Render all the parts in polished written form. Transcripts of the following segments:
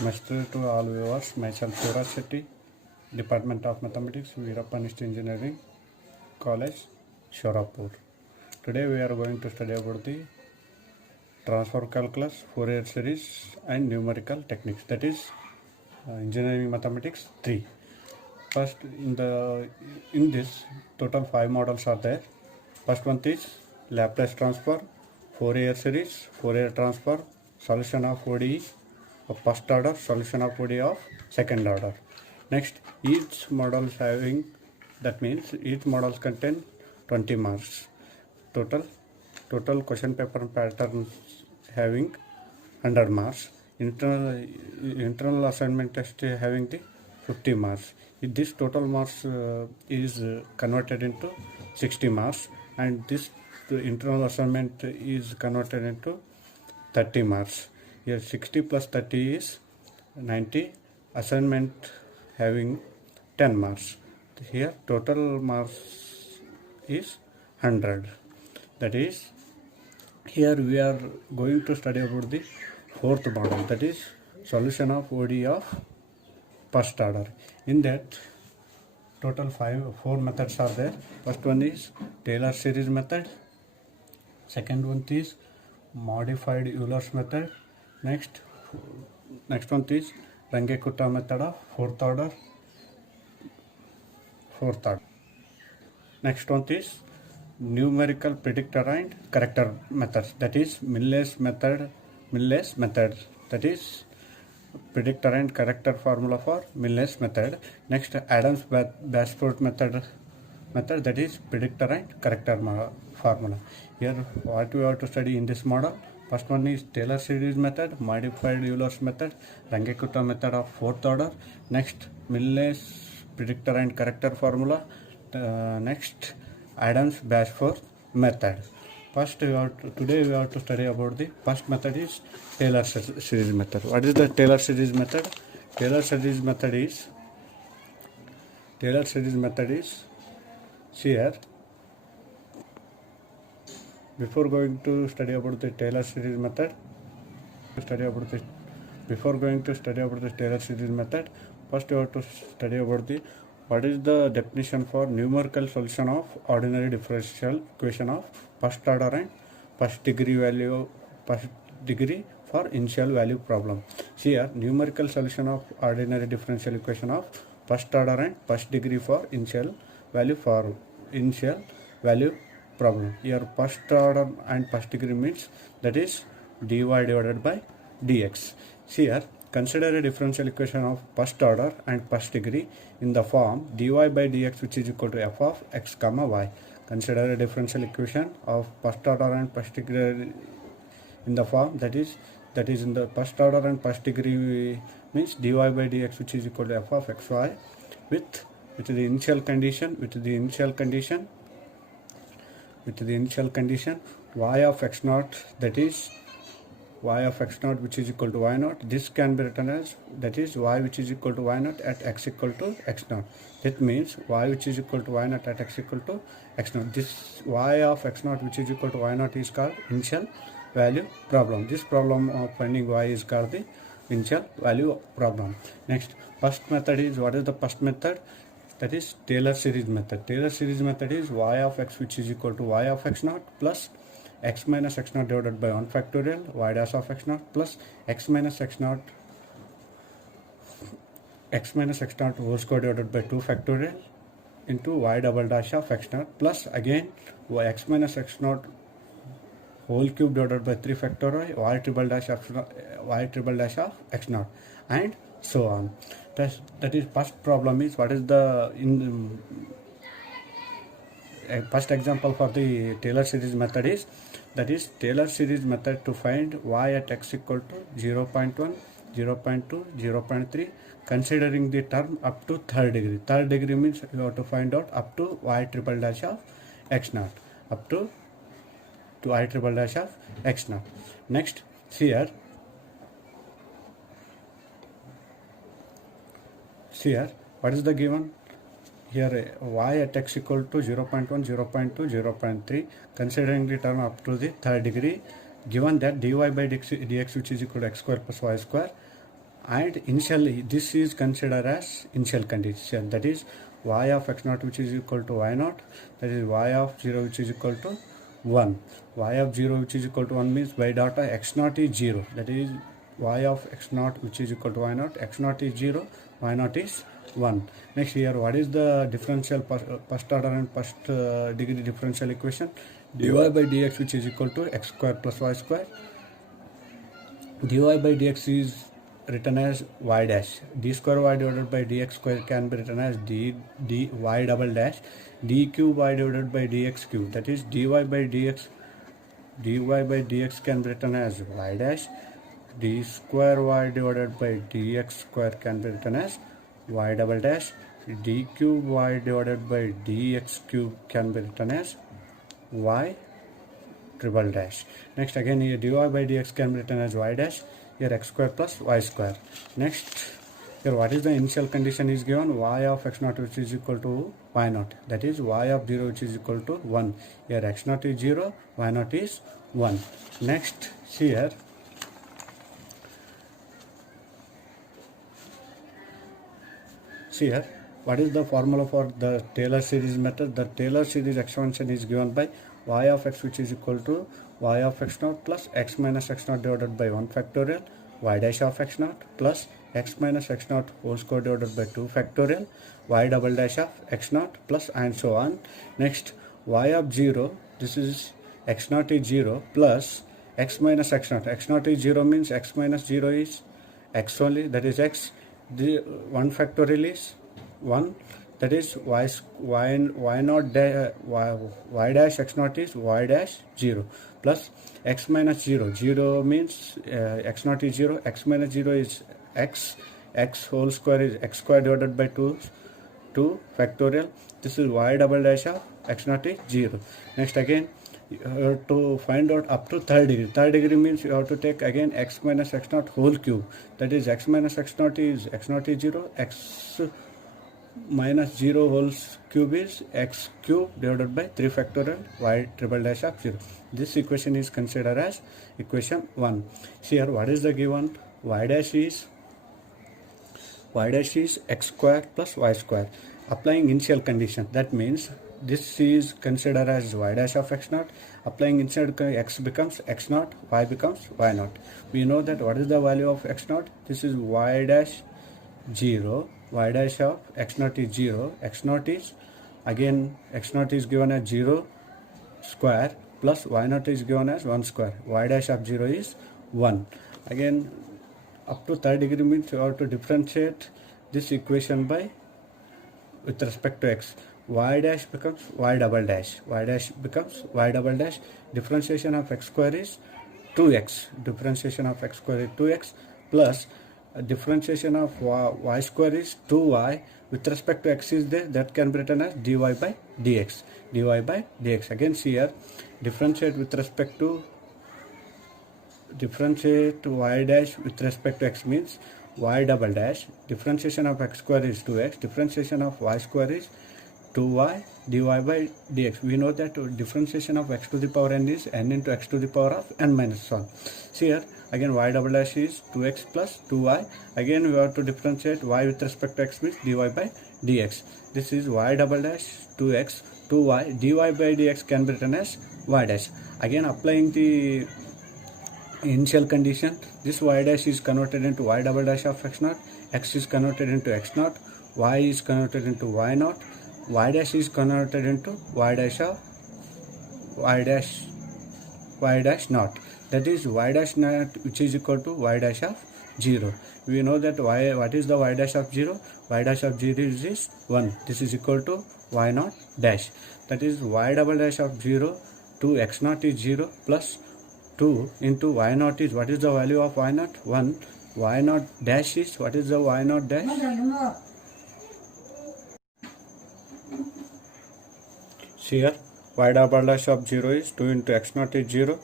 Namaste to all viewers. Myself Suraj Shetty, Department of Mathematics, Veerappan Engineering College, Shorapur. Today we are going to study about the transfer calculus, Fourier series, and numerical techniques. That is Engineering Mathematics 3. First, in this total 5 models are there. First one is Laplace transfer, Fourier series, Fourier transfer, solution of ODE of first order, solution of ODE of second order. Next, each model is having, that means each model contain 20 marks. Total question paper patterns having 100 marks. Internal assignment test having the 50 marks. This total marks is converted into 60 marks, and this internal assignment is converted into 30 marks. Here 60 plus 30 is 90. Assignment having 10 marks. Here total marks is 100. That is, here we are going to study about the fourth model, that is solution of ODE of first order. In that, total 4 methods are there. First one is Taylor series method. Second one is modified Euler's method. Next one is Runge-Kutta method of fourth order. Next one is numerical predictor and corrector methods. That is Miller's method. That is predictor and corrector formula for Miller's method. Next, Adams-Bashforth method, that is predictor and corrector formula. Here what we have to study in this model. First one is Taylor series method, modified Euler's method, Runge-Kutta method of fourth order. Next, Miller's predictor and corrector formula. Next, Adams-Bashforth method. Today we have to study about the first method is Taylor series method. What is the Taylor series method? Taylor series method is here. Before going to study about the Taylor series method, first we have to study about what is the definition for numerical solution of ordinary differential equation of first order and first degree for initial value problem. Here, numerical solution of ordinary differential equation of first order and first degree for initial value problem. Here, first order and first degree means that is dy divided by dx. Here, consider a differential equation of first order and first degree in the form dy by dx, which is equal to f of x comma y. Consider a differential equation of first order and first degree in the form that is in the first order and first degree means dy by dx, which is equal to f of xy with the initial condition y of x naught, that is y of x naught which is equal to y naught. This can be written as, that is y which is equal to y naught at x equal to x naught. That means y which is equal to y naught at x equal to x naught. This y of x naught which is equal to y naught is called initial value problem. This problem of finding y is called the initial value problem. Next, first method is, what is the first method? That is Taylor series method. Taylor series method is y of x which is equal to y of x naught plus x minus x naught divided by 1 factorial y dash of x naught plus x minus x naught whole square divided by 2 factorial into y double dash of x naught plus again x minus x naught whole cube divided by 3 factorial y triple dash of x naught, and so on. That is first problem is, what is the first example for the Taylor series method is, that is Taylor series method to find y at x equal to 0.1, 0.2, 0.3, considering the term up to third degree. Third degree means you have to find out up to y triple dash of x naught, up to y triple dash of x naught. Next, here what is the given? Here y at x equal to 0.1, 0.2, 0.3, considering the term up to the third degree, given that dy by dx which is equal to x square plus y square, and initially this is considered as initial condition, that is y of x naught which is equal to y naught, that is y of 0 which is equal to 1. Y of 0 which is equal to 1 means by data x naught is 0, that is y of x naught which is equal to y naught, x naught is 0, y naught is 1. Next here, what is the differential first order and first degree differential equation? Dy by dx which is equal to x square plus y square. Dy by dx is written as y dash. D square y divided by dx square can be written as d y double dash. D cube y divided by dx cube, that is dy by dx can be written as y dash. D square y divided by dx square can be written as y double dash. D cube y divided by dx cube can be written as y triple dash. Next again here dy by dx can be written as y dash, here x square plus y square. Next here what is the initial condition is given? Y of x naught which is equal to y naught, that is y of 0 which is equal to 1. Here x naught is 0, y naught is 1. Next here what is the formula for the Taylor series method? The Taylor series expansion is given by y of x which is equal to y of x naught plus x minus x naught divided by 1 factorial, y dash of x naught plus x minus x naught whole square divided by 2 factorial, y double dash of x naught plus and so on. Next y of 0, this is x naught is 0 plus x minus x naught. X naught is 0 means x minus 0 is x only, that is x. The 1 factorial is 1, that is y naught y dash x naught is y dash 0 plus x minus 0. 0 means x naught is 0, x minus 0 is x, x whole square is x square divided by 2 factorial. This is y double dash of x naught is 0. Next again you have to find out up to third degree. Third degree means you have to take again x minus x naught whole cube, that is x minus x naught is 0, x minus 0 whole cube is x cube divided by 3 factorial y triple dash of 0. This equation is considered as equation 1. Here what is the given? Y dash is x square plus y square. Applying initial condition, that means this is considered as y dash of x naught. Applying initial x becomes x naught, y becomes y naught. We know that what is the value of x naught? This is y dash 0, y dash of x naught is 0, x naught is again x naught is given as 0 square plus y naught is given as 1 square. Y dash of 0 is 1. Again up to third degree means you have to differentiate this equation by with respect to x. Y dash becomes y double dash, y dash becomes y double dash. Differentiation of x square is 2x, differentiation of x square is 2x plus differentiation of y square is 2y. With respect to x is there, that can be written as dy by dx, dy by dx. Again here differentiate with respect to y dash with respect to x means y double dash. Differentiation of x square is 2x, differentiation of y square is 2y, dy by dx. We know that differentiation of x to the power n is n into x to the power of n minus 1. See here again y double dash is 2x plus 2y. Again we have to differentiate y with respect to x means dy by dx. This is y double dash 2x 2y, dy by dx can be written as y dash. Again applying the initial condition, this y dash is converted into y double dash of x naught, x is converted into x naught, y is converted into y naught, y dash is converted into y dash of y dash naught, that is y dash naught which is equal to y dash of 0. We know that what is the y dash of 0? Y dash of 0 is 1. This is equal to y naught dash, that is y double dash of 0 to x naught is 0 plus 2 into y naught is, what is the value of y naught? 1. Y naught dash is, what is the y naught dash? See here y double dash of 0 is 2 into x naught is 0,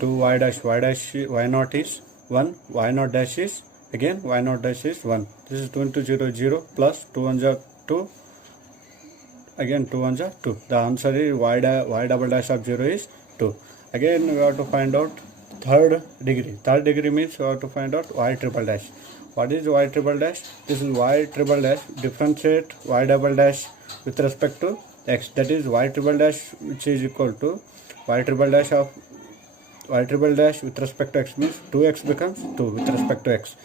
2 y naught is 1, y naught dash is again y naught dash is 1. This is 2 into 0 0 plus 2 1 are 2, again 2 1 are 2. The answer is y double dash of 0 is 2. Again we have to find out third degree. Third degree means you have to find out y triple dash. What is y triple dash? This is y triple dash. Differentiate y double dash with respect to x. That is y triple dash, which is equal to y triple dash of y triple dash with respect to x means 2x becomes 2 with respect to x,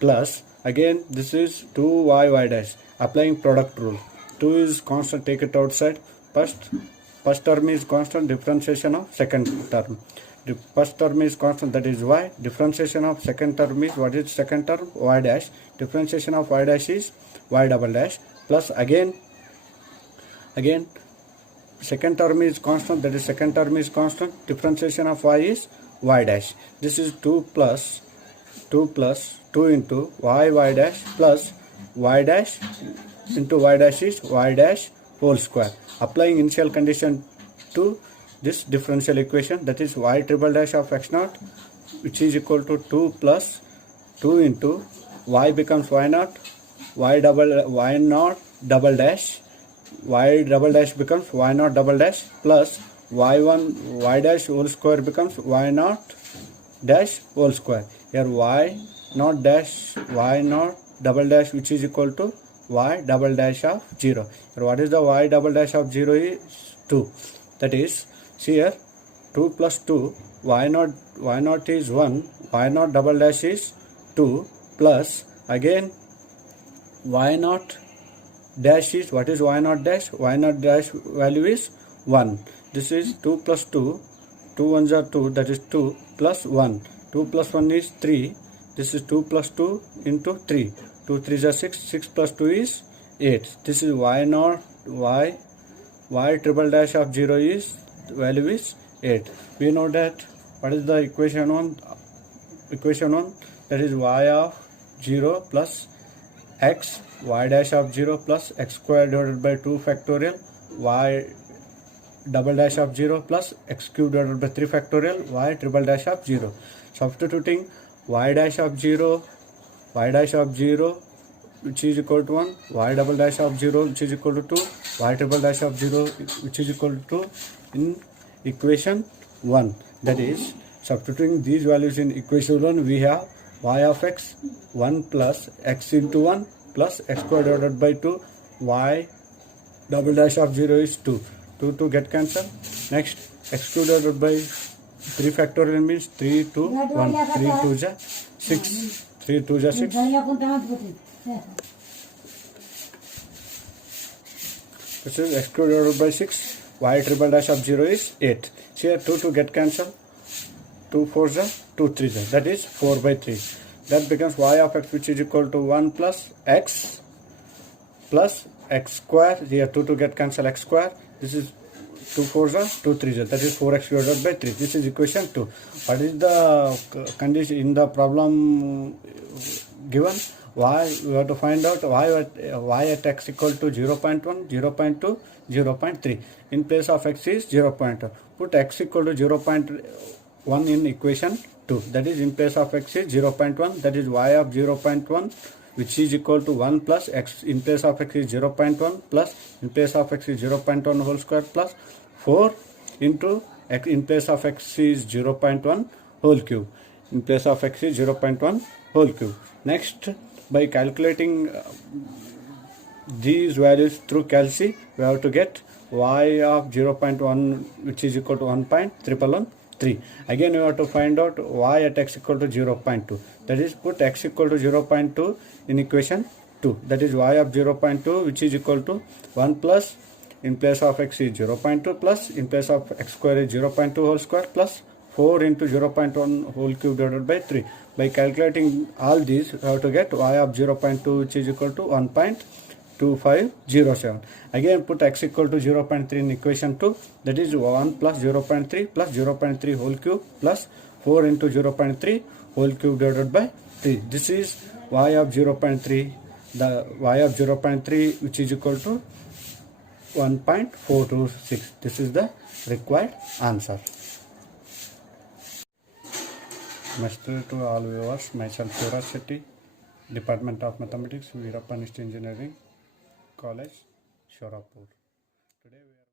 plus again this is 2y dash. Applying product rule, 2 is constant, take it outside. First term is constant, differentiation of second term. The first term is constant, that is y. Differentiation of second term is, what is second term? Y dash. Differentiation of y dash is y double dash, plus again second term is constant, that is second term is constant. Differentiation of y is y dash. This is 2 plus 2 into y dash plus y dash into y dash is y dash whole square. Applying initial condition to this differential equation, that is y triple dash of x naught, which is equal to 2 plus 2 into y becomes y naught, y naught double dash, y double dash becomes y naught double dash, plus y dash whole square becomes y naught dash whole square. Here y naught double dash, which is equal to y double dash of 0. Here what is the y double dash of 0 is 2. That is, see here, 2 plus 2, y naught is 1, y naught double dash is 2, plus again y naught dash is, what is y naught dash? Y naught dash value is 1. This is 2 plus 2, 2 ones are 2, that is 2 plus 1. 2 plus 1 is 3. This is 2 plus 2 into 3. 2 3s are 6. 6 plus 2 is 8. This is y naught, y triple dash of 0 is, value is 8. We know that what is the equation 1? Equation 1, that is y of 0 plus x, y dash of 0 plus x square divided by 2 factorial, y double dash of 0 plus x cube divided by 3 factorial, y triple dash of 0. Substituting y dash of 0, which is equal to 1, y double dash of 0, which is equal to 2, y triple dash of 0, which is equal to 2 in equation 1. That is, substituting these values in equation 1, we have y of x 1 plus x into 1 plus x square divided by 2, y double dash of 0 is 2. 2 to get cancelled. Next, x cube divided by 3 factorial means 3 to 1. 3 2 is 6. 3 2 is 6. This is x cube divided by 6. Y triple dash of 0 is 8. Here 2 to get cancelled. 2 4 is 2 3 is, that is 4 by 3. That becomes y of x, which is equal to 1 plus x square. Here 2 to get cancelled, x square. This is 2 4 is 2 3 is, that is 4x divided by 3. This is equation 2. What is the condition in the problem given? Y, we have to find out y at x equal to 0.1, 0.2, 0.3. In place of x is 0.1. Put x equal to 0.1 in equation 2. That is, in place of x is 0.1. That is y of 0.1, which is equal to 1 plus x. In place of x is 0.1 plus in place of x is 0.1 whole square plus 4 into x. In place of x is 0.1 whole cube. In place of x is 0.1 whole cube. Next, by calculating these values through calci, we have to get y of 0.1, which is equal to 1.113. Again, we have to find out y at x equal to 0.2. That is, put x equal to 0.2 in equation 2. That is y of 0.2, which is equal to 1 plus in place of x is 0.2 plus in place of x square is 0.2 whole square plus 4 into 0.1 whole cube divided by 3. By calculating all these, we have to get y of 0.2, which is equal to 1.2507. Again, put x equal to 0.3 in equation 2. That is 1 plus 0.3 plus 0.3 whole cube plus 4 into 0.3 whole cube divided by 3. This is y of 0.3. The y of 0.3, which is equal to 1.426. This is the required answer. Namaste to all viewers. Myself Suraj Shetty, Department of Mathematics, Veerappan Engineering College, Shorapur.